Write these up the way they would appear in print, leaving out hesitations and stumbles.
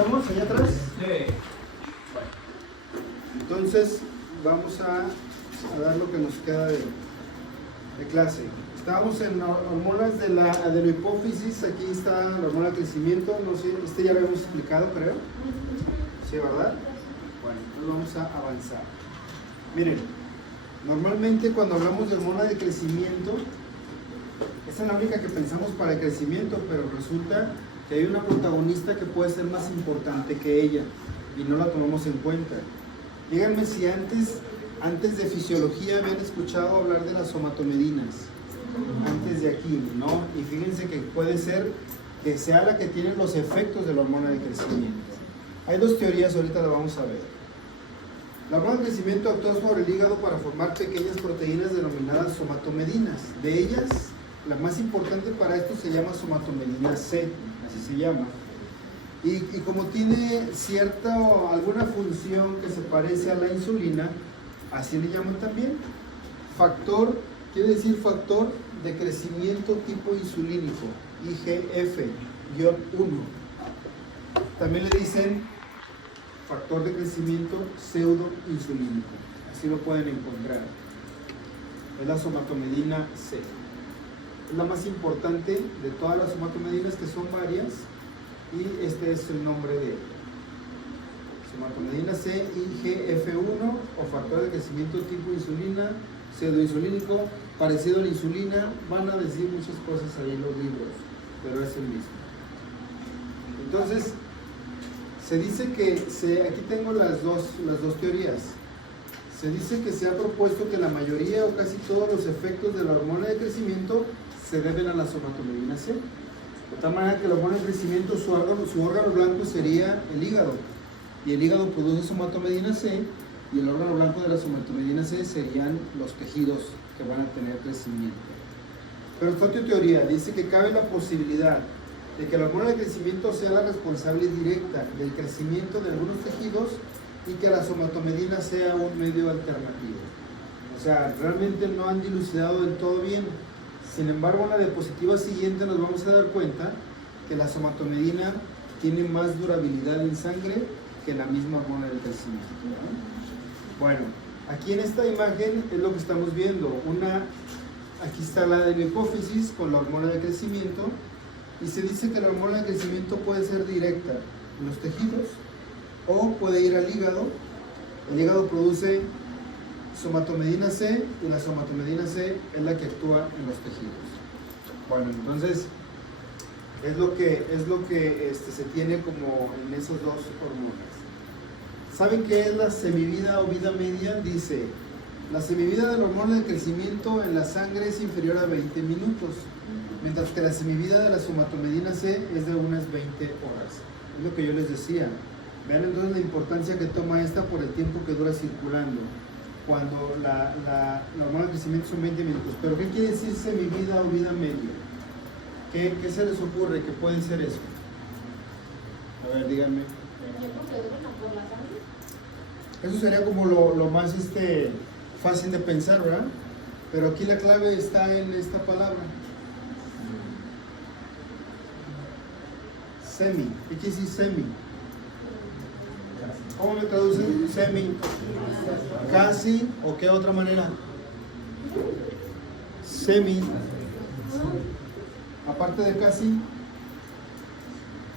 ¿Estamos allá atrás? Sí. Entonces, vamos a dar lo que nos queda de clase. Estábamos en hormonas de la adenohipófisis. Aquí está la hormona de crecimiento. No sé, ya lo habíamos explicado, creo. Sí, ¿verdad? Bueno, entonces vamos a avanzar. Miren, normalmente cuando hablamos de hormona de crecimiento, esa es la única que pensamos para el crecimiento, pero resulta que hay una protagonista que puede ser más importante que ella y no la tomamos en cuenta. Díganme si antes de fisiología habían escuchado hablar de las somatomedinas, antes de aquí, ¿no? Y fíjense que puede ser que sea la que tiene los efectos de la hormona de crecimiento. Hay dos teorías, ahorita la vamos a ver. La hormona de crecimiento actúa sobre el hígado para formar pequeñas proteínas denominadas somatomedinas. De ellas, la más importante para esto se llama somatomedina C, así se llama. Y como tiene alguna función que se parece a la insulina, así le llaman también. Factor, quiere decir factor de crecimiento tipo insulínico, IGF-1. También le dicen factor de crecimiento pseudoinsulínico, así lo pueden encontrar. Es la somatomedina C. Es la más importante de todas las somatomedinas, que son varias, y este es el nombre de ella. Somatomedina C, IGF-1, o factor de crecimiento tipo insulina, pseudoinsulínico, parecido a la insulina. Van a decir muchas cosas ahí en los libros, pero es el mismo. Entonces, se dice que, aquí tengo las dos teorías. Se dice que se ha propuesto que la mayoría o casi todos los efectos de la hormona de crecimiento se deben a la somatomedina C. De tal manera que la hormona de crecimiento, su órgano blanco sería el hígado. Y el hígado produce somatomedina C, y el órgano blanco de la somatomedina C serían los tejidos que van a tener crecimiento. Pero esta otra teoría dice que cabe la posibilidad de que la hormona de crecimiento sea la responsable directa del crecimiento de algunos tejidos y que la somatomedina sea un medio alternativo. O sea, realmente no han dilucidado del todo bien. Sin embargo, en la diapositiva siguiente nos vamos a dar cuenta que la somatomedina tiene más durabilidad en sangre que la misma hormona del crecimiento, ¿no? Bueno, aquí en esta imagen es lo que estamos viendo. Aquí está la adenohipófisis con la hormona de crecimiento, y se dice que la hormona de crecimiento puede ser directa en los tejidos o puede ir al hígado. El hígado produce somatomedina C, y la somatomedina C es la que actúa en los tejidos. Bueno, entonces es lo que se tiene como en esos dos hormonas. ¿Saben qué es la semivida o vida media? Dice, la semivida de la hormona de crecimiento en la sangre es inferior a 20 minutos, mientras que la semivida de la somatomedina C es de unas 20 horas. Es lo que yo les decía. Vean entonces la importancia que toma esta por el tiempo que dura circulando, cuando la hormona de crecimiento son 20 minutos. ¿Pero qué quiere decir semivida o vida media? ¿Qué se les ocurre que puede ser eso? A ver, díganme. Eso sería como lo más fácil de pensar, ¿verdad? Pero aquí la clave está en esta palabra. Semi. ¿Qué quiere decir semi? ¿Cómo me traducen? Semi. Casi, ¿o qué otra manera? Semi. Aparte de casi,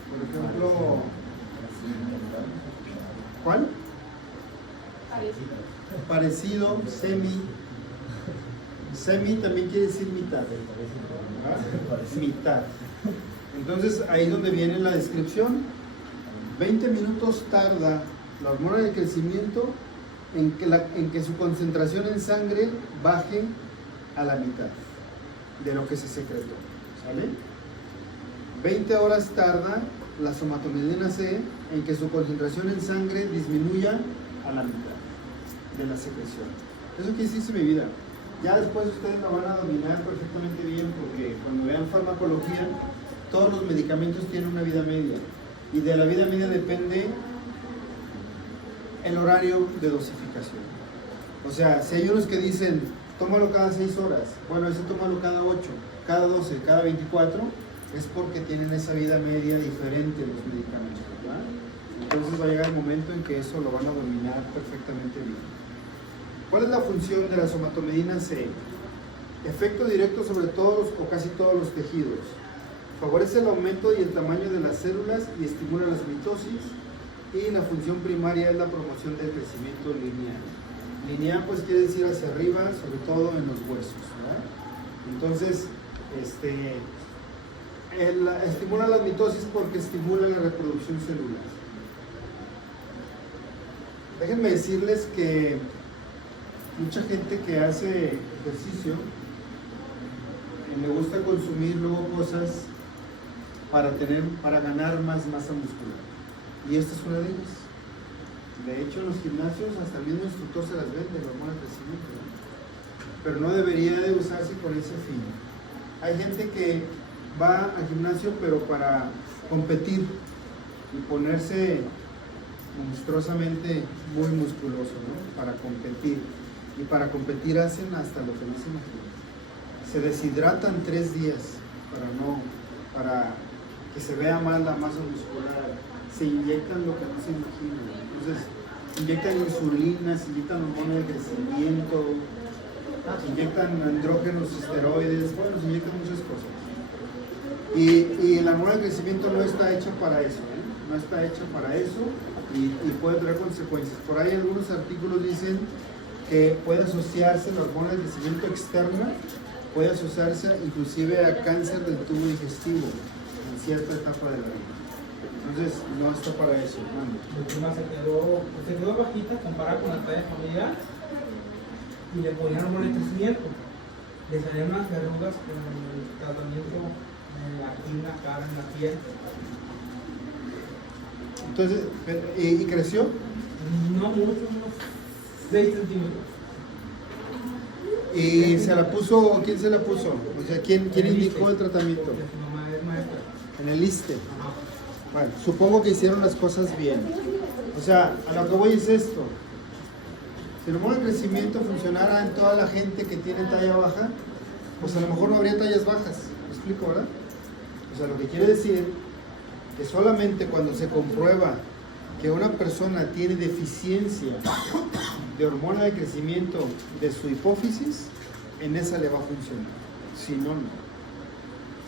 por ejemplo, ¿cuál? Parecido, semi. Semi también quiere decir mitad. ¿Ah? Mitad. Entonces ahí es donde viene la descripción. 20 minutos tarda la hormona de crecimiento en que su concentración en sangre baje a la mitad de lo que se secretó. ¿Sale? 20 horas tarda la somatomedina C en que su concentración en sangre disminuya a la mitad de la secreción. Eso quiere decir semivida. Ya después ustedes la van a dominar perfectamente bien, porque cuando vean farmacología, todos los medicamentos tienen una vida media, y de la vida media depende el horario de dosificación. O sea, si hay unos que dicen tómalo cada 6 horas, bueno, ese tómalo cada 8, cada 12, cada 24, es porque tienen esa vida media diferente los medicamentos, ¿verdad? va a llegar el momento en que eso lo van a dominar perfectamente bien. ¿Cuál es la función de la somatomedina C? Efecto directo sobre todos o casi todos los tejidos. Favorece el aumento y el tamaño de las células y estimula las mitosis. Y la función primaria es la promoción del crecimiento lineal. Lineal pues quiere decir hacia arriba, sobre todo en los huesos, ¿verdad? Entonces, estimula la mitosis porque estimula la reproducción celular. Déjenme decirles que mucha gente que hace ejercicio le gusta consumir luego cosas para ganar más masa muscular. Y esta es una de ellas. De hecho, en los gimnasios hasta el mismo instructor se las vende, la hormona de crecimiento, ¿no? Pero no debería de usarse con ese fin. Hay gente que va al gimnasio pero para competir y ponerse monstruosamente muy musculoso, ¿no? Para competir. Y para competir hacen hasta lo que no se imagina. Se deshidratan 3 días para que se vea más la masa muscular. Se inyectan lo que no se imagina. Entonces, se inyectan insulina, se inyectan hormonas de crecimiento, se inyectan andrógenos, esteroides, bueno, se inyectan muchas cosas. Y la hormona de crecimiento no está hecha para eso, ¿eh? No está hecha para eso y puede traer consecuencias. Por ahí algunos artículos dicen que puede asociarse la hormona de crecimiento externa, puede asociarse inclusive a cáncer del tubo digestivo en cierta etapa de la vida. Entonces, no está para eso, hermano. Mi prima se quedó bajita comparada con la talla familiar y le ponían hormona de crecimiento. Le salían unas verrugas con el tratamiento aquí en la cara, en la piel. Entonces, ¿y creció? No mucho, unos 6 centímetros. ¿Y se la puso, quién se la puso? O sea, ¿quién indicó el tratamiento? Porque su mamá es maestra. En el ISSSTE. Ajá. Bueno, supongo que hicieron las cosas bien. O sea, a lo que voy es esto. Si el hormona de crecimiento funcionara en toda la gente que tiene talla baja, pues a lo mejor no habría tallas bajas. ¿Me explico, verdad? O sea, lo que quiere decir que solamente cuando se comprueba que una persona tiene deficiencia de hormona de crecimiento de su hipófisis, en esa le va a funcionar. Si no, no.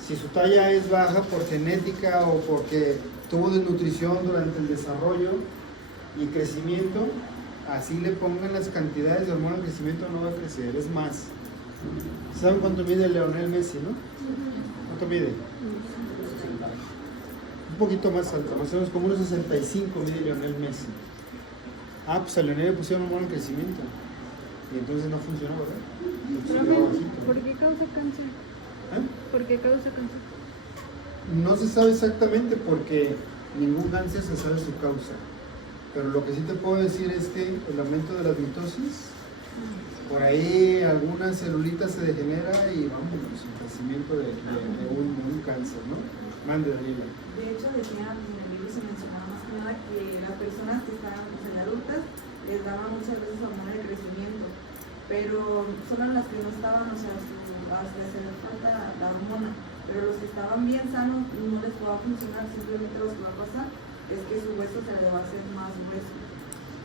Si su talla es baja por genética o porque tuvo desnutrición durante el desarrollo y crecimiento, así le pongan las cantidades de hormona de crecimiento, no va a crecer. Es más, ¿saben cuánto mide Lionel Messi, no? ¿Cuánto mide? Un poquito más alto, más o menos como unos 65 mide Lionel Messi. Ah, pues a Lionel le pusieron hormona de crecimiento y entonces no funcionó, ¿verdad? ¿Por qué causa cáncer? ¿Eh? ¿Por qué causa cáncer? No se sabe exactamente porque ningún cáncer se sabe su causa. Pero lo que sí te puedo decir es que el aumento de la mitosis, por ahí alguna celulita se degenera y vámonos, el crecimiento de un cáncer, ¿no? Mande, Daniela. De hecho, decían en el libro, se mencionaba más que nada que las personas que estaban adultas les daban muchas veces hormona de crecimiento, pero solo las que no estaban, o sea, se les falta la hormona, pero los que estaban bien sanos no les va a funcionar, simplemente lo que va a pasar es que su hueso se le va a hacer más grueso.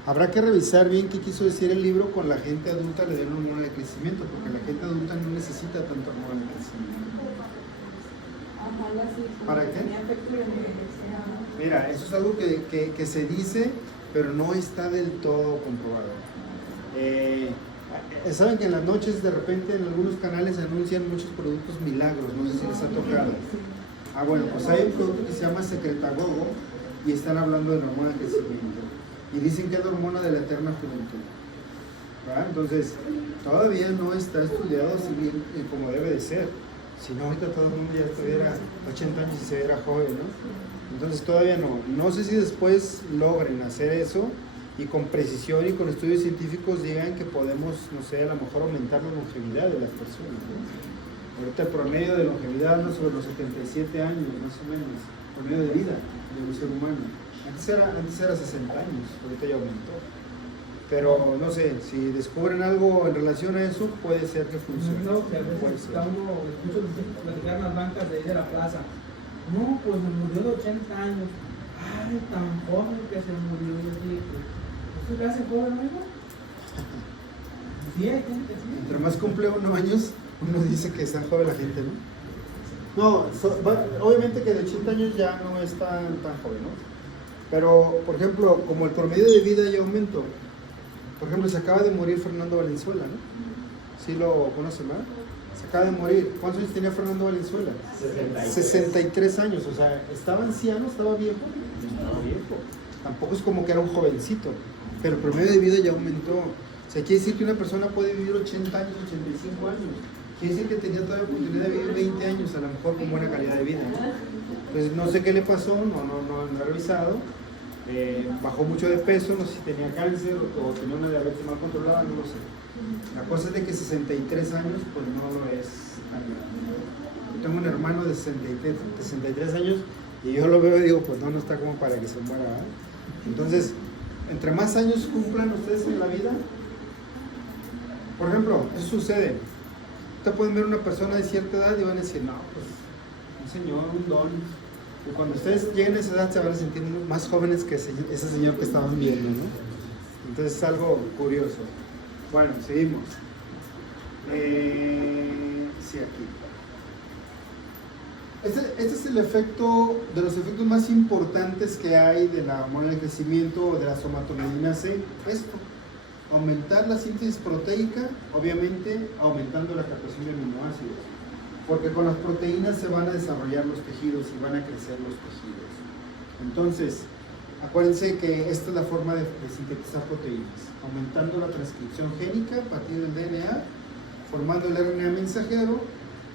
Habrá que revisar bien qué quiso decir el libro con la gente adulta le dieron hormona de crecimiento, porque la gente adulta no necesita tanto hormona de crecimiento. ¿Para qué? Mira, eso es algo que se dice, pero no está del todo comprobado. Saben que en las noches de repente en algunos canales anuncian muchos productos milagros, no sé si les ha tocado. Ah, bueno, pues hay un producto que se llama Secretagogo y están hablando de la hormona de crecimiento. Y dicen que es la hormona de la eterna juventud. ¿Verdad? Entonces, todavía no está estudiado así bien como debe de ser. Si no, ahorita todo el mundo ya tuviera 80 años y se viera joven, ¿no? Entonces todavía no. No sé si después logren hacer eso y con precisión y con estudios científicos digan que podemos, no sé, a lo mejor aumentar la longevidad de las personas, ¿no? Ahorita el promedio de longevidad anda sobre los 77 años, más o menos, promedio de vida del ser humano. Antes era 60 años, ahorita ya aumentó. Pero no sé, si descubren algo en relación a eso, puede ser que funcione. No, que a veces está uno, escucho platicar en las bancas de ahí de la plaza. No, pues me murió de 80 años. ay, tan joven que se murió. Y yo dije, ¿eso le hace joven, amigo? Sí, hay gente, sí. Entre más cumple uno años, uno dice que está joven la gente, ¿no? No, obviamente que de 80 años ya no es tan joven, ¿no? Pero, por ejemplo, como el promedio de vida ya aumentó, por ejemplo, se acaba de morir Fernando Valenzuela, ¿no? ¿Sí lo conocen, no? Se acaba de morir. ¿Cuántos años tenía Fernando Valenzuela? 63 años, o sea, ¿estaba anciano? ¿Estaba viejo? Estaba viejo. Tampoco es como que era un jovencito, pero el promedio de vida ya aumentó. O sea, quiere decir que una persona puede vivir 80 años, 85 años. Quiere decir que tenía todavía oportunidad de vivir 20 años, a lo mejor con buena calidad de vida, ¿no? Entonces, no sé qué le pasó, no he revisado. Bajó mucho de peso, no sé si tenía cáncer o tenía una diabetes mal controlada, no lo sé. La cosa es de que 63 años, pues no lo es tan grande. Yo tengo un hermano de 63 años y yo lo veo y digo, pues no está como para que se muera, ¿verdad? Entonces, entre más años cumplan ustedes en la vida, por ejemplo, eso sucede. Ustedes pueden ver una persona de cierta edad y van a decir, no, pues un señor, un don. Y cuando ustedes lleguen a esa edad se van a sentir más jóvenes que ese señor que estaban viendo, ¿no? Entonces es algo curioso. Bueno, seguimos. Sí, aquí. Este es el efecto, de los efectos más importantes que hay de la hormona de crecimiento o de la somatomedina C. Esto, aumentar la síntesis proteica, obviamente aumentando la captación de aminoácidos. Porque con las proteínas se van a desarrollar los tejidos y van a crecer los tejidos. Entonces, acuérdense que esta es la forma de sintetizar proteínas, aumentando la transcripción génica a partir del DNA, formando el RNA mensajero,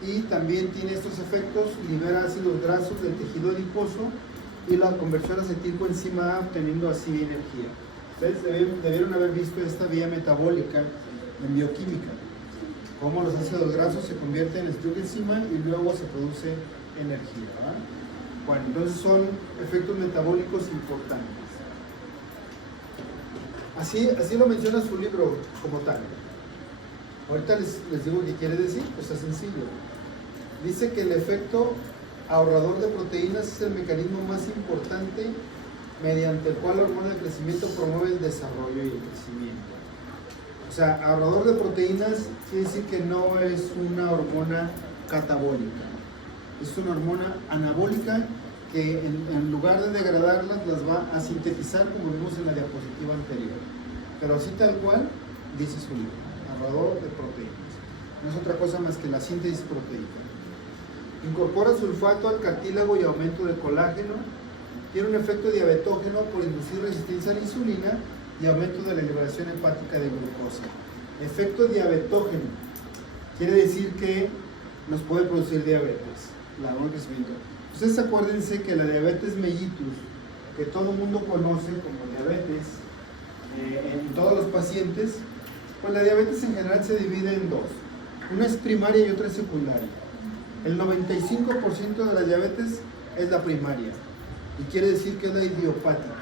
y también tiene estos efectos, libera ácidos grasos del tejido adiposo y la conversión a acetilcoenzima A, obteniendo así energía. Ustedes debieron haber visto esta vía metabólica en bioquímica, cómo los ácidos grasos se convierten en acetilcoenzima y luego se produce energía, ¿verdad? Bueno, entonces son efectos metabólicos importantes. Así lo menciona su libro como tal. Ahorita les digo qué quiere decir, pues es sencillo. Dice que el efecto ahorrador de proteínas es el mecanismo más importante mediante el cual la hormona de crecimiento promueve el desarrollo y el crecimiento. O sea, ahorrador de proteínas quiere decir que no es una hormona catabólica, es una hormona anabólica que en lugar de degradarlas las va a sintetizar como vimos en la diapositiva anterior. Pero así tal cual dice su libro, ahorrador de proteínas. No es otra cosa más que la síntesis proteica. Incorpora sulfato al cartílago y aumento del colágeno. Tiene un efecto diabetógeno por inducir resistencia a la insulina y aumento de la liberación hepática de glucosa. Efecto diabetógeno quiere decir que nos puede producir diabetes, la hormona de crecimiento. Ustedes acuérdense que la diabetes mellitus, que todo el mundo conoce como diabetes en todos los pacientes, pues la diabetes en general se divide en dos. Una es primaria y otra es secundaria. El 95% de la diabetes es la primaria y quiere decir que es la idiopática.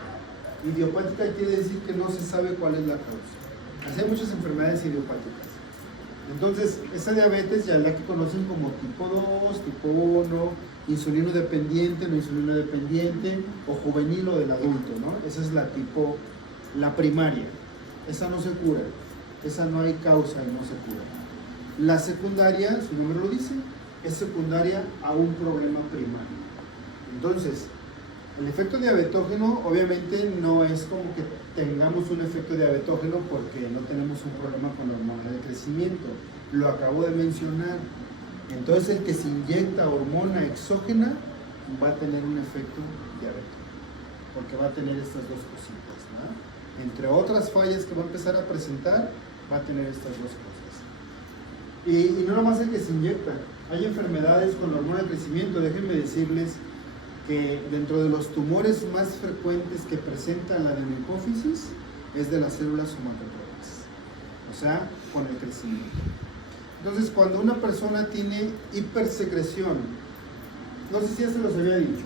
Idiopática quiere decir que no se sabe cuál es la causa. Así hay muchas enfermedades idiopáticas. Entonces, esa diabetes ya es la que conocen como tipo 2, tipo 1, insulino dependiente, no insulino dependiente, o juvenil o del adulto, ¿no? Esa es la primaria. Esa no se cura. Esa no hay causa y no se cura. La secundaria, su nombre lo dice, es secundaria a un problema primario. Entonces, el efecto diabetógeno obviamente no es como que tengamos un efecto diabetógeno porque no tenemos un problema con la hormona de crecimiento. Lo acabo de mencionar. Entonces, el que se inyecta hormona exógena va a tener un efecto diabético, porque va a tener estas dos cositas, ¿no? Entre otras fallas que va a empezar a presentar, va a tener estas dos cosas. Y no nomás el que se inyecta. Hay enfermedades con la hormona de crecimiento. Déjenme decirles que dentro de los tumores más frecuentes que presenta la adenohipófisis es de las células somatotropes, o sea, con el crecimiento. Entonces, cuando una persona tiene hipersecreción, no sé si ya se los había dicho,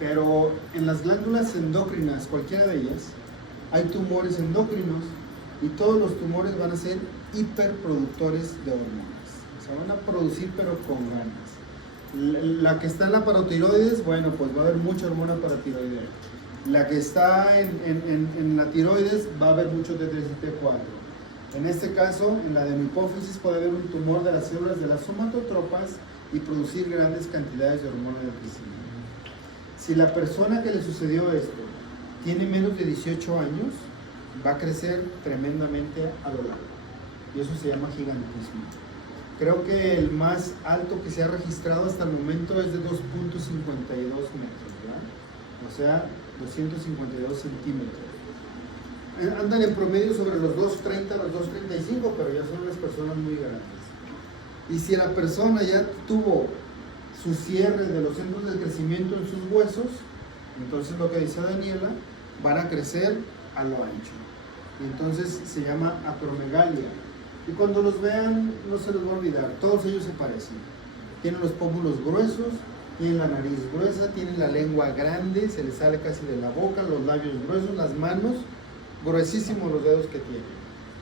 pero en las glándulas endocrinas, cualquiera de ellas, hay tumores endocrinos y todos los tumores van a ser hiperproductores de hormonas, o sea, van a producir pero con ganas. La que está en la parotiroides, bueno, pues va a haber mucha hormona paratiroidea. La que está en la tiroides va a haber mucho T3 y T4. En este caso, en la de mi hipófisis puede haber un tumor de las células de las somatotropas y producir grandes cantidades de hormona de crecimiento. Si la persona que le sucedió esto tiene menos de 18 años, va a crecer tremendamente a lo largo. Y eso se llama gigantismo. Creo que el más alto que se ha registrado hasta el momento es de 2.52 metros, ¿verdad? O sea, 252 centímetros. Andan en promedio sobre los 2.30, los 2.35, pero ya son las personas muy grandes. Y si la persona ya tuvo su cierre de los centros de crecimiento en sus huesos, entonces lo que dice Daniela, van a crecer a lo ancho. Y entonces se llama acromegalia. Y cuando los vean, no se les va a olvidar, todos ellos se parecen. Tienen los pómulos gruesos, tienen la nariz gruesa, tienen la lengua grande, se les sale casi de la boca, los labios gruesos, las manos, gruesísimos los dedos que tienen.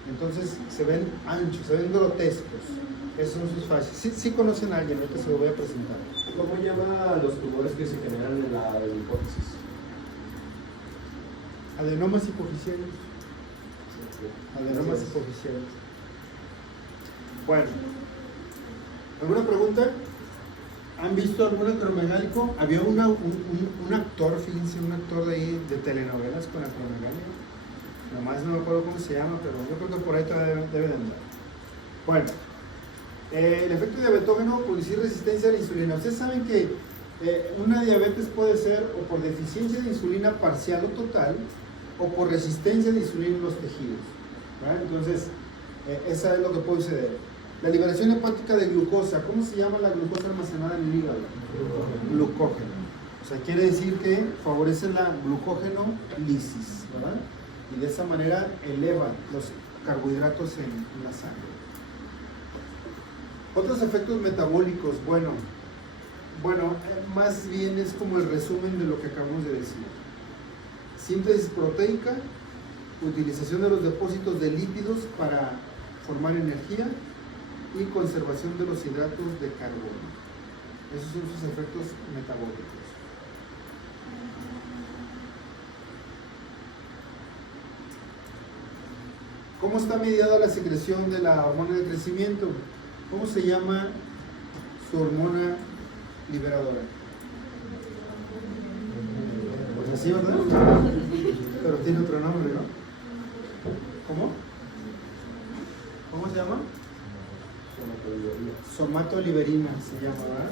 Entonces se ven anchos, se ven grotescos. Esos son sus fases. Sí conocen a alguien, ahorita se lo voy a presentar. ¿Cómo llama a los tumores que se generan en la hipófisis? Adenomas hipofisiarios. Adenomas hipofisiarios. Bueno, ¿alguna pregunta? ¿Han visto algún acromegálico? Había un actor, fíjense, un actor de ahí de telenovelas con acromegalia. Nomás no me acuerdo cómo se llama, pero yo creo que por ahí todavía debe de andar. Bueno, el efecto diabetógeno, producir resistencia a la insulina. Ustedes saben que una diabetes puede ser o por deficiencia de insulina parcial o total, o por resistencia de insulina en los tejidos, ¿verdad? Entonces, esa es lo que puede suceder. La liberación hepática de glucosa. ¿Cómo se llama la glucosa almacenada en el hígado? Glucógeno. O sea, quiere decir que favorece la glucógeno-lisis, ¿verdad? Y de esa manera eleva los carbohidratos en la sangre. Otros efectos metabólicos, bueno, más bien es como el resumen de lo que acabamos de decir. Síntesis proteica, utilización de los depósitos de lípidos para formar energía y conservación de los hidratos de carbono. Esos son sus efectos metabólicos. ¿Cómo está mediada la secreción de la hormona de crecimiento? ¿Cómo se llama su hormona liberadora? Pues así, ¿verdad? Pero tiene otro nombre, ¿no? ¿Cómo? ¿Cómo se llama? Somatoliberina se llama, ¿verdad?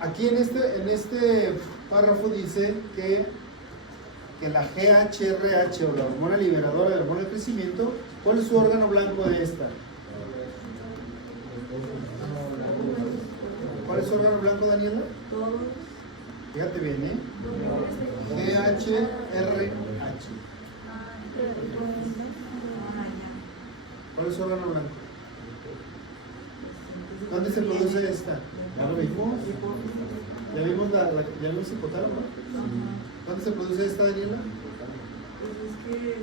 Aquí en este párrafo dice que la GHRH o la hormona liberadora de la hormona de crecimiento, ¿cuál es su órgano blanco de esta? ¿Cuál es su órgano blanco, Daniela? Todos. Fíjate bien, ¿eh? GHRH. ¿Cuál es su órgano blanco? ¿Dónde se produce esta? ¿Ya lo vimos? ¿Ya vimos ya vimos hipotálamo, ¿no? ¿Dónde se produce esta, Daniela? Pues es que,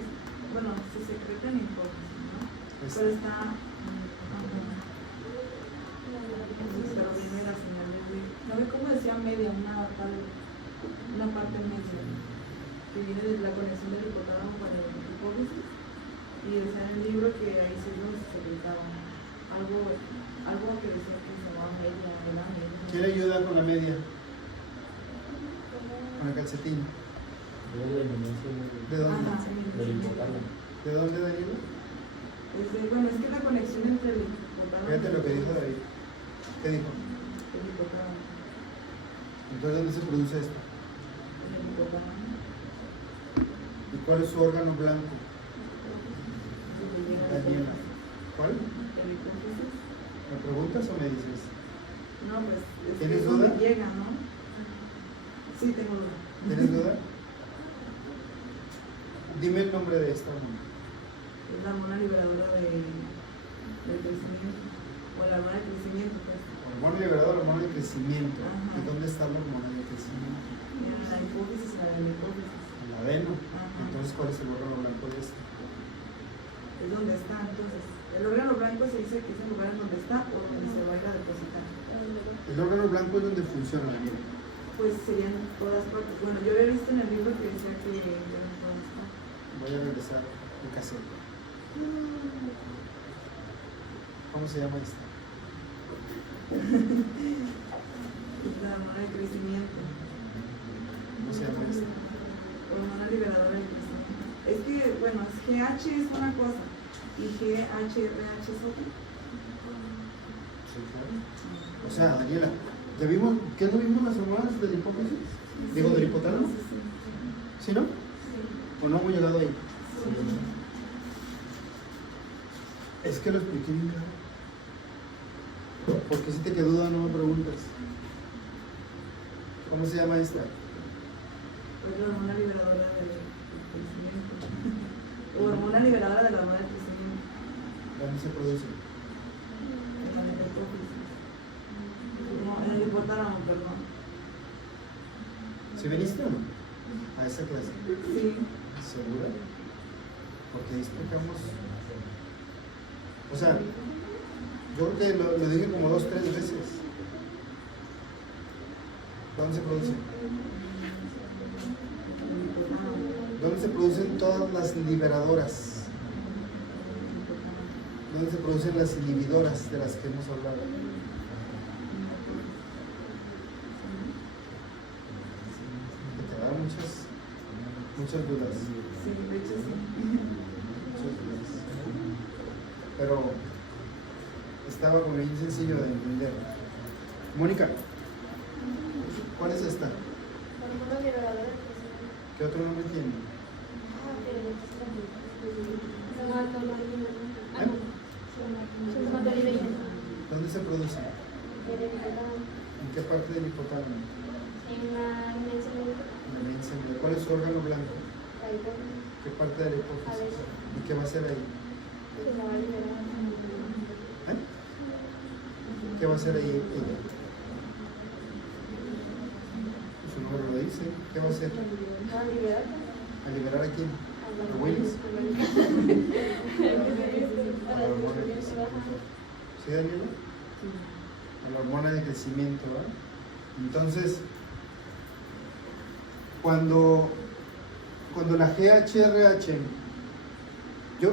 bueno, se secreta en hipófisis, ¿no? Pero está pero viene la señal de Wick. ¿No ve cómo decía media? Una parte media que viene de la conexión del hipotálamo con el hipófisis, y decía en el libro que ahí se secretaba algo que decía que se llamaba media, ¿verdad? ¿Quién le ayuda con la media? Con el calcetín. ¿De dónde? Ajá, sí. ¿De dónde, Daniela? Bueno, es que la conexión entre el hipotálamo. Fíjate lo que dijo David. ¿Qué dijo? El hipotálamo. Entonces, ¿dónde se produce esto? El hipotálamo. ¿Y cuál es su órgano blanco? Daniela. ¿Cuál? El hipófisis. ¿Me preguntas o me dices? No, pues es ¿Tienes que donde duda? llega, ¿no? Sí, tengo duda. ¿Tienes duda? Dime el nombre de esta hormona. Es la hormona liberadora del crecimiento. O la hormona de crecimiento, pues. Hormona liberadora, hormona de crecimiento. Ajá. ¿Y dónde está la hormona de crecimiento? En la hipófisis y la de la hipófisis. En la adeno. Ajá. Entonces, ¿cuál es el órgano blanco de esta? Es donde está, entonces. El órgano blanco se dice que es el lugar en donde está o donde se va a ir a depositar. El órgano blanco es donde funciona, Daniel. pues serían todas partes. Bueno, yo había visto en el libro que decía que eran todas partes. Voy a regresar en cassette. ¿Cómo se llama esta? La hormona de crecimiento. ¿Cómo se llama esta? Hormona liberadora de crecimiento. Es que, bueno, GH es una cosa y GHRH es otra. Sí, claro. O sea, Daniela, ¿ya vimos, qué no vimos las hormonas del hipófisis? Digo, del hipotálamo. ¿Sí, no? ¿O no hemos llegado ahí? Es que lo expliqué bien claro. Porque si te quedó duda, no me preguntas. ¿Cómo se llama esta? Pues la hormona liberadora del crecimiento. O hormona liberadora de la hormona de crecimiento. ¿Dónde se produce? En la hipófisis. No, en el hipotálamo, perdón. ¿Sí viniste o no? A esa clase. Sí. ¿Segura? Porque ahí explicamos. O sea, yo creo que lo dije como 2 o 3 veces. ¿Dónde se produce? ¿Dónde se producen todas las liberadoras? ¿Dónde se producen las inhibidoras de las que hemos hablado? Me quedaron muchas dudas. Sí, de hecho sí. Muchas dudas. Pero estaba como bien sencillo de entender. Mónica, ¿cuál es esta? Hormona liberadora de crecimiento. ¿Qué otro nombre tiene? ¿Dónde se produce? ¿En qué parte del hipotálamo? En la inmensa media. ¿Cuál es su órgano blanco? ¿Qué parte del hipófisis? ¿Y qué va a hacer ahí? ¿Eh? ¿Qué va a hacer ahí ella? Su nombre lo dice. ¿Qué va a hacer? ¿A liberar a quién? ¿A Willis? A la hormona de crecimiento. ¿Sí, Daniela? A la hormona de crecimiento, ¿verdad? Entonces, cuando la GHRH, yo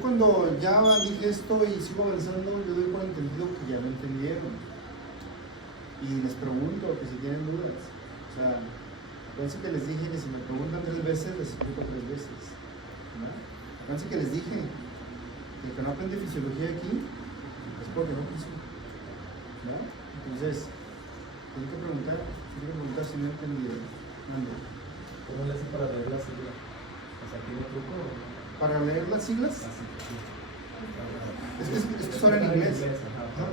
cuando ya dije esto y sigo avanzando, yo doy por entendido que ya lo entendieron. Y les pregunto que si tienen dudas. O sea, acuérdense que les dije que si me preguntan 3 veces, les explico 3 veces. ¿Verdad? Acuérdense que les dije que el que no aprende fisiología aquí es porque no quiso. ¿Verdad? Entonces, tienen que preguntar si no entendieron. Mande. ¿Cómo le hace para leer la sigla? O sea, ¿tiene truco o no? Para leer las siglas, Así que sí. es que son en inglés. Ajá.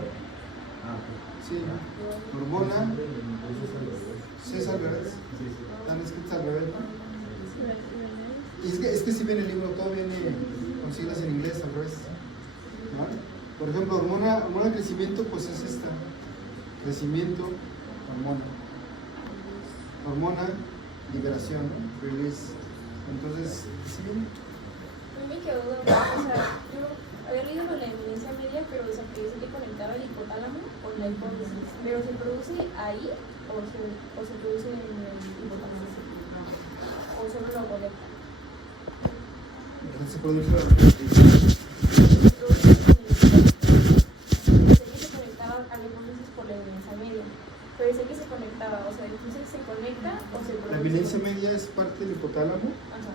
Ah, ok. Sí, hormona, Sí, sí es al revés. sí. Están escritos al revés. Y es que si viene el libro, todo viene con siglas en inglés al revés. ¿Vale? Por ejemplo, hormona de crecimiento, pues es esta. Crecimiento, hormona. Hormona, liberación, release. Entonces, sí viene. Me quedó duda, o sea, yo había leído lo de la eminencia media, pero o sea, que dice que conectaba el hipotálamo con la hipófisis. ¿Pero se produce ahí o se produce en el hipotálamo? ¿O solo lo conecta? Entonces se produce la Se produce en el hipotálamo. Sé que se conectaba a la hipófisis por la eminencia media, pero sé que se conectaba, o sea, entonces se conecta o se produce. La eminencia media es parte del hipotálamo. Ajá.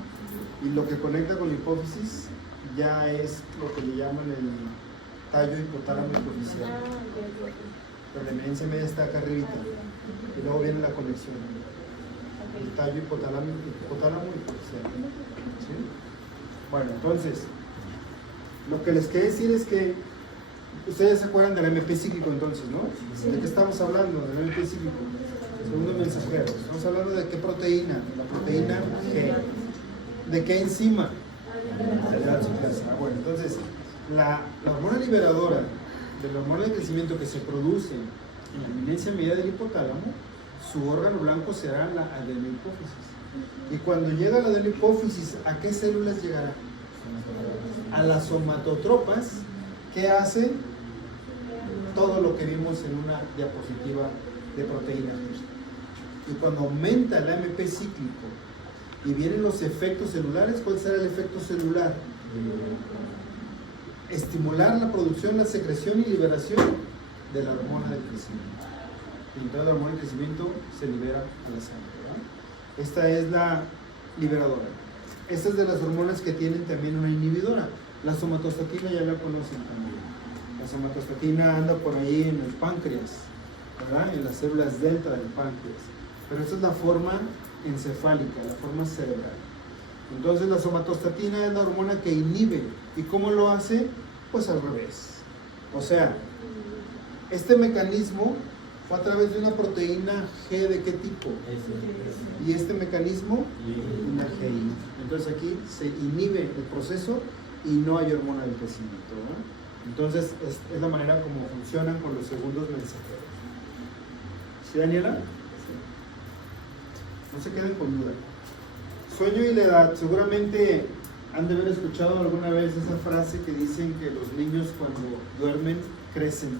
Y lo que conecta con la hipófisis ya es lo que le llaman el tallo hipotálamo hipoficial. Ah, ok. Pero la eminencia media está acá arriba. Y luego viene la conexión. El tallo hipotálamo hipoficial. ¿Sí? Bueno, entonces, lo que les quiero decir es que ustedes se acuerdan del MP cíclico entonces, ¿no? ¿De qué estamos hablando? Del MP cíclico. Segundo mensajero. Estamos hablando de qué proteína. La proteína G. ¿De qué enzima? Bueno, entonces, la hormona liberadora de la hormona de crecimiento que se produce en la eminencia media del hipotálamo, su órgano blanco será la adenopófisis. Y cuando llega la adenopófisis, ¿a qué células llegará? A las somatotropas, que hacen todo lo que vimos en una diapositiva de proteínas. Y cuando aumenta el AMP cíclico y vienen los efectos celulares, ¿cuál será el efecto celular? Estimular la producción, la secreción y liberación de la hormona del crecimiento. Y entonces la hormona del crecimiento se libera a la sangre, ¿verdad? Esta es la liberadora. Esta es de las hormonas que tienen también una inhibidora. La somatostatina ya la conocen también. La somatostatina anda por ahí en el páncreas, ¿verdad? En las células delta del páncreas. Pero esta es la forma encefálica, la forma cerebral. Entonces la somatostatina es la hormona que inhibe. ¿Y cómo lo hace? Pues al revés. O sea, este mecanismo fue a través de una proteína G de qué tipo. Y este mecanismo, una GI. Entonces aquí se inhibe el proceso y no hay hormona del crecimiento, ¿no? Entonces es la manera como funcionan con los segundos mensajeros. ¿Sí, Daniela? No se queden con duda. Sueño y la edad. Seguramente han de haber escuchado alguna vez esa frase que dicen que los niños cuando duermen crecen.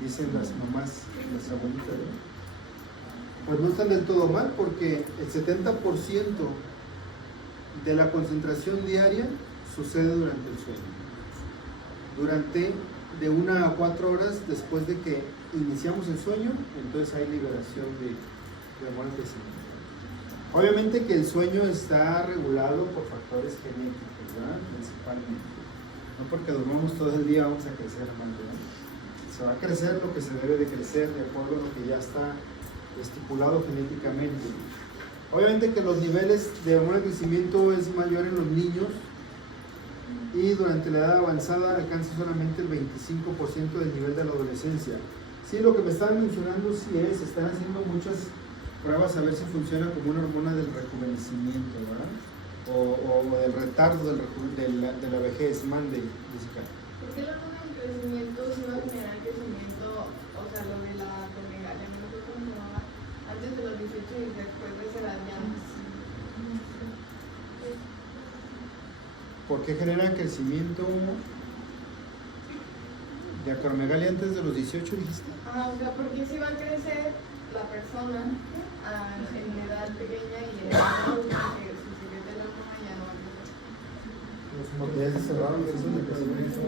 Dicen las mamás, las abuelitas, ¿no? Pues no están del todo mal, porque el 70% de la concentración diaria sucede durante el sueño. Durante de 1 a 4 horas después de que iniciamos el sueño, entonces hay liberación de hormonas de crecimiento. Obviamente que el sueño está regulado por factores genéticos, ¿verdad? Principalmente. No porque dormamos todo el día vamos a crecer más, ¿verdad? Se va a crecer lo que se debe de crecer de acuerdo a lo que ya está estipulado genéticamente. Obviamente que los niveles de hormona de crecimiento es mayor en los niños y durante la edad avanzada alcanza solamente el 25% del nivel de la adolescencia. Sí, lo que me estaban mencionando sí están haciendo muchas pruebas a ver si funciona como una hormona del rejuvenecimiento, ¿verdad? O del retardo de la vejez. Mande, Jessica. ¿Por qué la hormona del crecimiento sí va a generar crecimiento, o sea, lo de la acromegalia, no me acuerdo cómo se llamaba, antes de los 18 y después de esa edad ya no? ¿Por qué genera crecimiento de acromegalia antes de los 18, dijiste? O sea, porque si va a crecer la persona en edad pequeña y en edad adulta, que su secreto de la hormona ya no va a crecer. Porque ya se cerraron los centros de crecimiento.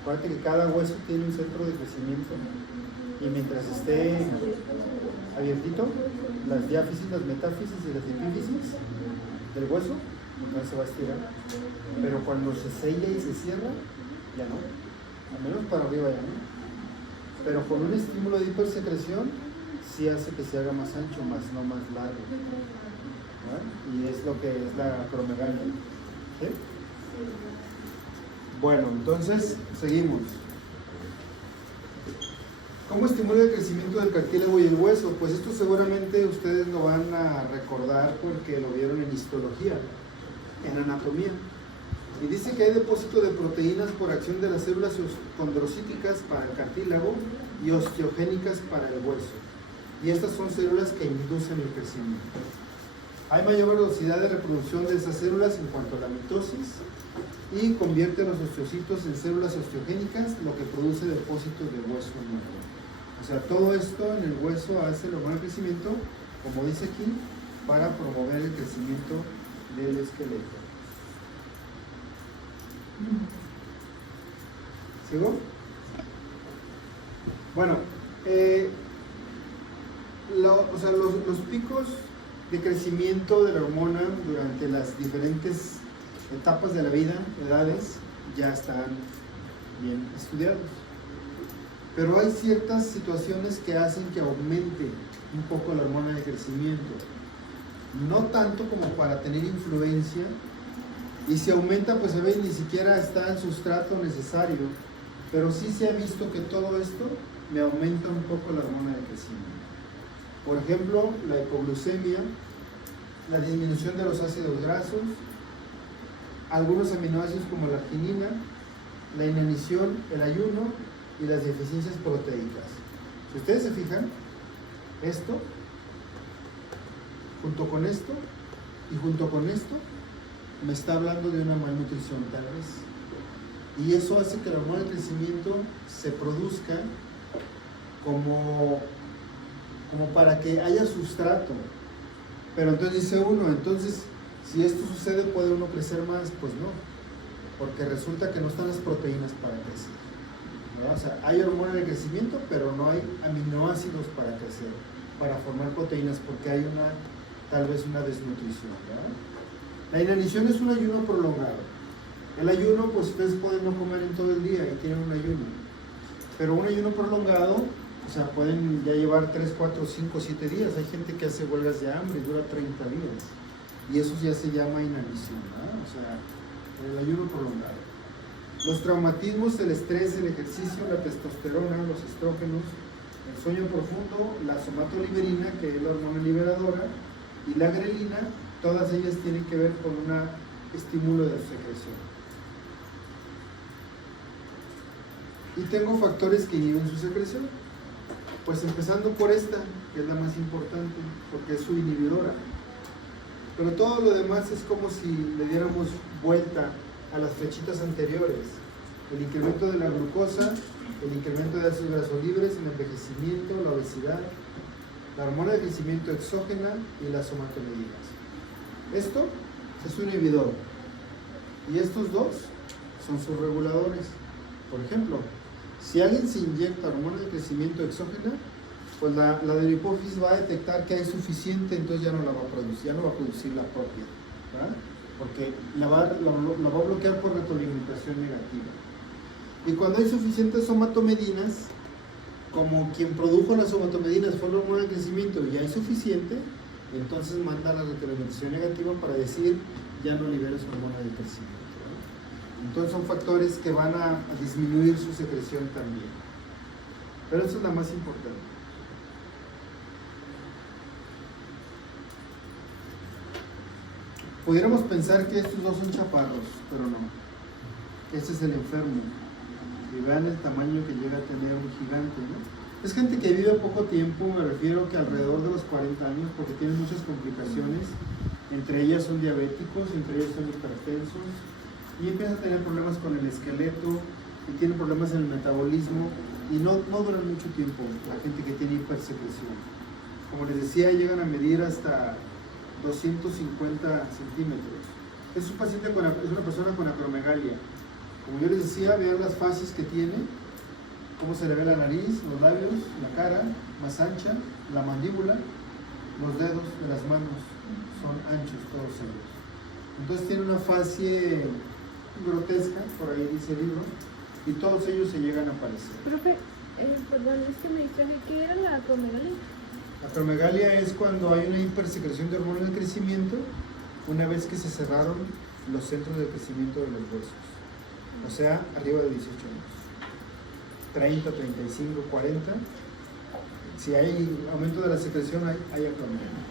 Acuérdate que cada hueso tiene un centro de crecimiento y mientras esté abiertito, las diáfisis, las metáfisis y las epífisis del hueso, entonces se va a estirar. Pero cuando se sella y se cierra, ya no. Al menos para arriba ya no. Pero con un estímulo de hipersecreción sí hace que se haga más ancho, más no más largo. ¿Verdad? Y es lo que es la acromegalia. ¿Sí? Bueno, entonces seguimos. ¿Cómo estimula el crecimiento del cartílago y el hueso? Pues esto seguramente ustedes lo van a recordar porque lo vieron en histología, en anatomía. Y dice que hay depósito de proteínas por acción de las células condrocíticas para el cartílago y osteogénicas para el hueso. Y estas son células que inducen el crecimiento. Hay mayor velocidad de reproducción de esas células en cuanto a la mitosis y convierte los osteocitos en células osteogénicas, lo que produce depósitos de hueso nuevo. O sea, todo esto en el hueso hace el hormona de crecimiento, como dice aquí, para promover el crecimiento del esqueleto. ¿Sigo? Bueno, los picos de crecimiento de la hormona durante las diferentes etapas de la vida, edades, ya están bien estudiados. Pero hay ciertas situaciones que hacen que aumente un poco la hormona de crecimiento. No tanto como para tener influencia, y si aumenta, pues a veces ni siquiera está el sustrato necesario, pero sí se ha visto que todo esto me aumenta un poco la hormona de crecimiento. Por ejemplo, la hipoglucemia, la disminución de los ácidos grasos, algunos aminoácidos como la arginina, la inanición, el ayuno y las deficiencias proteicas. Si ustedes se fijan, esto, junto con esto y junto con esto, me está hablando de una malnutrición tal vez. Y eso hace que la hormona de crecimiento se produzca como como para que haya sustrato. Pero entonces dice uno, entonces si esto sucede, ¿puede uno crecer más? Pues no, porque resulta que no están las proteínas para crecer, ¿verdad? O sea, hay hormona de crecimiento, pero no hay aminoácidos para crecer, para formar proteínas, porque hay tal vez una desnutrición, ¿verdad? La inanición es un ayuno prolongado. El ayuno, pues ustedes pueden no comer en todo el día y tienen un ayuno, pero un ayuno prolongado, o sea, pueden ya llevar 3, 4, 5, 7 días. Hay gente que hace huelgas de hambre y dura 30 días. Y eso ya se llama inanición, ¿verdad? O sea, el ayuno prolongado. Los traumatismos, el estrés, el ejercicio, la testosterona, los estrógenos, el sueño profundo, la somatoliberina, que es la hormona liberadora, y la grelina, todas ellas tienen que ver con un estímulo de secreción. Y tengo factores que inhiben su secreción. Pues empezando por esta, que es la más importante, porque es su inhibidora. Pero todo lo demás es como si le diéramos vuelta a las flechitas anteriores. El incremento de la glucosa, el incremento de ácidos grasos libres, el envejecimiento, la obesidad, la hormona de crecimiento exógena y las somatomedinas. Esto es un inhibidor. Y estos dos son sus reguladores. Por ejemplo, si alguien se inyecta hormona de crecimiento exógena, pues la de la hipófisis va a detectar que hay suficiente, entonces ya no la va a producir, ya no va a producir la propia, ¿verdad? Porque la va a bloquear por retroalimentación negativa. Y cuando hay suficientes somatomedinas, como quien produjo las somatomedinas fue la hormona de crecimiento y hay suficiente, entonces manda la retroalimentación negativa para decir ya no liberes hormona de crecimiento, ¿verdad? Entonces son factores que van a disminuir su secreción también. Pero eso es la más importante. Pudiéramos pensar que estos dos son chaparros, pero no. Este es el enfermo. Y vean el tamaño que llega a tener un gigante, ¿no? Es gente que vive poco tiempo, me refiero que alrededor de los 40 años, porque tienen muchas complicaciones. Entre ellas son diabéticos, entre ellos son hipertensos, y empiezan a tener problemas con el esqueleto, y tienen problemas en el metabolismo, y no duran mucho tiempo la gente que tiene hipersecreción. Como les decía, llegan a medir hasta 250 centímetros. Es un paciente es una persona con acromegalia. Como yo les decía, vean las fases que tiene, cómo se le ve la nariz, los labios, la cara más ancha, la mandíbula, los dedos de las manos son anchos todos ellos. Entonces tiene una fase grotesca, por ahí dice el libro, y todos ellos se llegan a parecer. Profe, perdón, es que me distraje. ¿Qué era la acromegalia? La acromegalia es cuando hay una hipersecreción de hormona de crecimiento una vez que se cerraron los centros de crecimiento de los huesos. O sea, arriba de 18 años. 30, 35, 40. Si hay aumento de la secreción, hay acromegalia.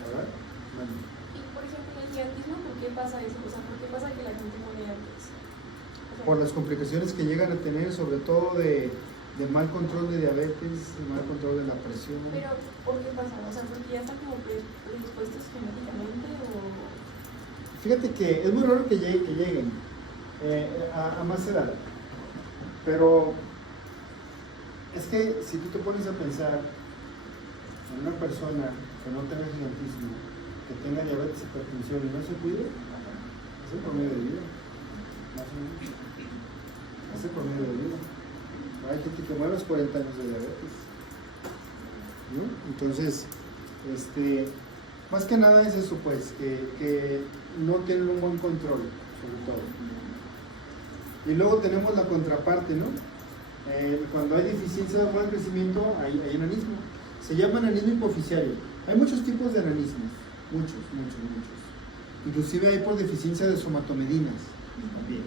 ¿Verdad? Bueno. Y por ejemplo, en el gigantismo, ¿por qué pasa eso? O sea, ¿por qué pasa que la gente muere antes? O sea, Por las complicaciones que llegan a tener, sobre todo de mal control de diabetes, de mal control de la presión. Pero, ¿por qué pasa? O sea, ¿porque ya están como predispuestos genéticamente o...? Fíjate que es muy raro que lleguen a más edad, pero es que si tú te pones a pensar en una persona que no tenga gigantismo, que tenga diabetes, hipertensión y no se cuide, es el promedio de vida, más o menos. Es el promedio de vida. Hay gente que muere a los 40 años de diabetes, ¿no? Entonces, más que nada es eso, pues, que no tienen un buen control, sobre todo. Y luego tenemos la contraparte, ¿no? Cuando hay deficiencia de hormona de crecimiento, hay enanismo. Se llama enanismo hipoficiario. Hay muchos tipos de enanismos, muchos. Inclusive hay por deficiencia de somatomedinas también.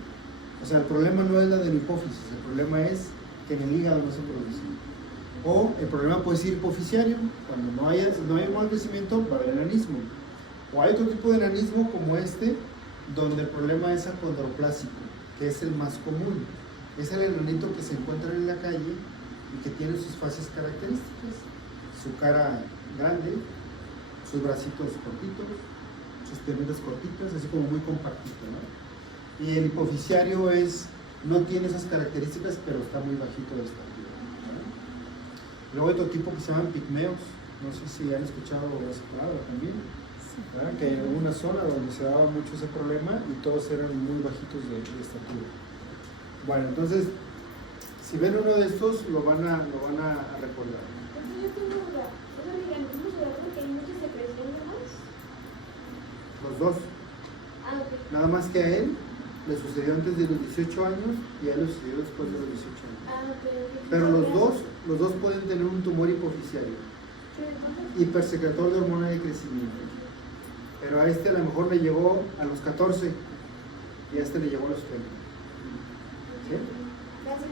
O sea, el problema no es la de la hipófisis, el problema es que en el hígado no se produce. O el problema puede ser hipoficiario, cuando no hay hormona de crecimiento va a haber enanismo. O hay otro tipo de enanismo como donde el problema es acondroplásico, que es el más común. Es el enanito que se encuentra en la calle y que tiene sus fases características. Su cara grande, sus bracitos cortitos, sus piernitas cortitas, así como muy compactito, ¿no? Y el hipoficiario no tiene esas características, pero está muy bajito de estatura, ¿no? Luego hay otro tipo que se llaman pigmeos. No sé si han escuchado esa palabra también. ¿Verdad? Que hubo una zona donde se daba mucho ese problema y todos eran muy bajitos de estatura. Bueno, entonces, si ven uno de estos, lo van a recordar. Entonces yo tengo duda. ¿Es organismos porque hay muchos de creciendo más? Los dos. Ah, ok. Nada más que a él le sucedió antes de los 18 años y a él le sucedió después de los 18 años. Ah, ok. Pero los dos pueden tener un tumor hipoficiario, hipersecretor de hormona de crecimiento. Pero a este a lo mejor le llegó a los 14 y a este le llegó a los 30. ¿Sí? Gracias.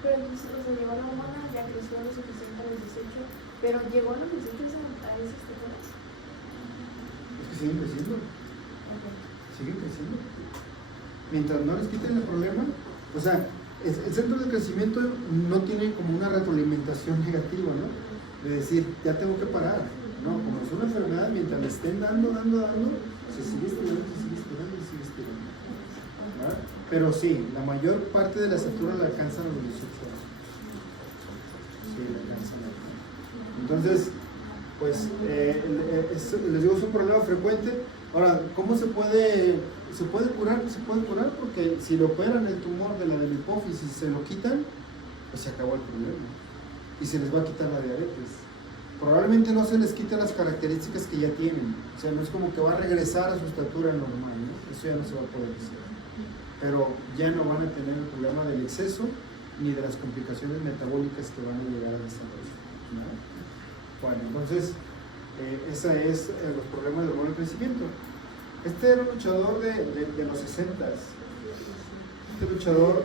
Pero entonces, o sea, llegó la hormona, ya creció lo suficiente a los 18, pero llegó a los 18 a esas personas. Es que siguen creciendo. Siguen creciendo. Mientras no les quiten el problema, o sea, el centro de crecimiento no tiene como una retroalimentación negativa, ¿no? De decir, ya tengo que parar. No, como es una enfermedad, mientras le estén dando, se sigue estirando, se sigue estirando. ¿Verdad? Pero sí, la mayor parte de la estatura la alcanzan a los 18 años. Sí, la alcanzan. Entonces, pues, les digo, es un problema frecuente. Ahora, ¿cómo se puede curar? Se puede curar porque si le operan el tumor de la hipófisis y se lo quitan, pues se acabó el problema. Y se les va a quitar la diabetes. Probablemente no se les quite las características que ya tienen. O sea, no es como que va a regresar a su estatura normal, ¿no? Eso ya no se va a poder hacer. Pero ya no van a tener el problema del exceso ni de las complicaciones metabólicas que van a llegar a desarrollar, ¿no? Bueno, entonces, ese es los problemas del hormona de crecimiento. Este era un luchador de los 60s. Este luchador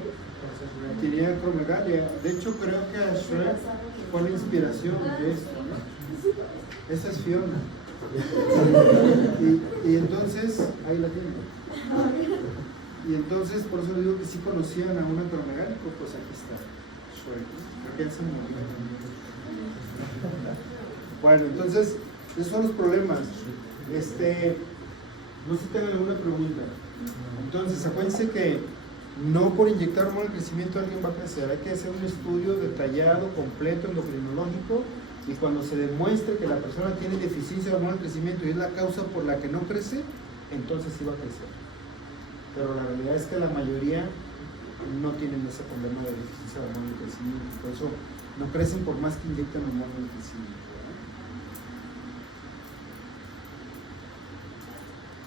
tenía acromegalia. De hecho, creo que a Shrek fue la inspiración de esto, ¿no? Esa es Fiona. Y entonces, ahí la tiene. Y entonces, por eso digo que sí conocían a un acromegálico, pues aquí está Shrek. Creo que él se murió. Bueno, entonces, esos son los problemas. No sé si tengan alguna pregunta. Entonces, acuérdense que no por inyectar hormona de crecimiento alguien va a crecer. Hay que hacer un estudio detallado, completo, endocrinológico, y cuando se demuestre que la persona tiene deficiencia de hormona de crecimiento y es la causa por la que no crece, entonces sí va a crecer. Pero la realidad es que la mayoría no tienen ese problema de deficiencia de hormona de crecimiento. Por eso no crecen por más que inyecten hormona de crecimiento.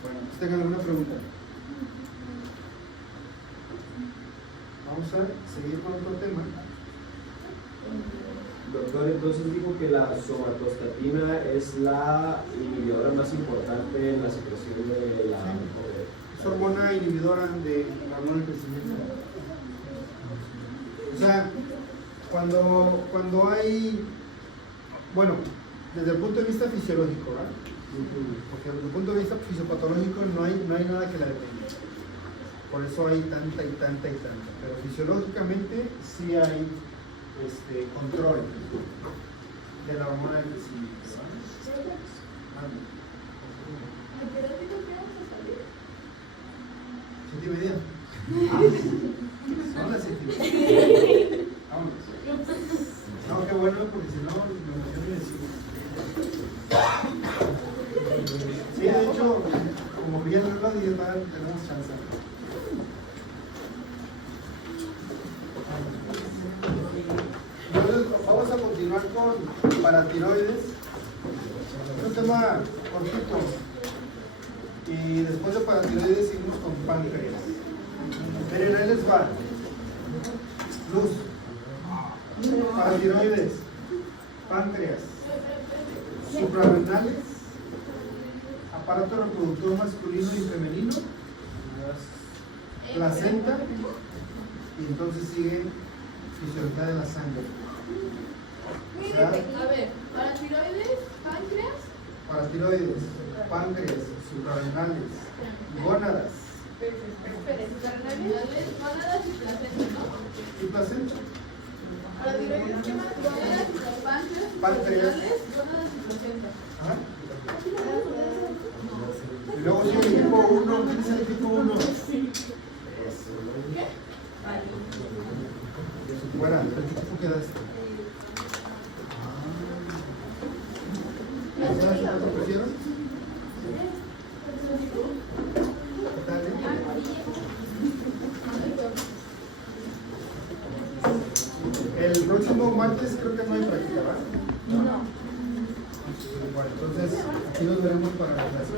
Bueno, ¿tengan alguna pregunta? Vamos a seguir con otro tema. Doctor, entonces dijo que la somatostatina es la inhibidora más importante en la secreción de la... Es hormona inhibidora de la hormona de crecimiento. O sea, cuando hay, bueno, desde el punto de vista fisiológico, ¿verdad? Porque desde el punto de vista fisiopatológico no hay nada que la detenga. Por eso hay tanta y tanta. Pero fisiológicamente sí hay control de la hormona de crecimiento, ¿verdad? 7:30. Son las 7:30. Vámonos. No, qué bueno, porque si no, me emociono encima. Sí, de hecho, como vi el reloj y ya tenemos chance. Entonces, vamos a continuar con paratiroides. Es un tema cortito. Y después de paratiroides seguimos con páncreas. Miren, ahí les va. Luz. Paratiroides. Páncreas. Suprarrenales. Aparato reproductor masculino y femenino. Placenta. Y entonces sigue fisiología de la sangre. O sea, A ver, paratiroides, páncreas. paratiroides, páncreas, suprarrenales, gónadas Espera, suprarrenales, gónadas y placenta, ¿no? y placenta. Paratiroides, ¿qué más? Gónadas, páncreas, Páncreas. suprarrenales, gónadas y placenta. Ajá. Y luego sigue el equipo 1. ¿Quién es el equipo 1? ¿Qué? Fuera, ¿el equipo quedaste? El próximo martes creo que no hay práctica, ¿verdad? No. Bueno, entonces aquí nos veremos para la clase.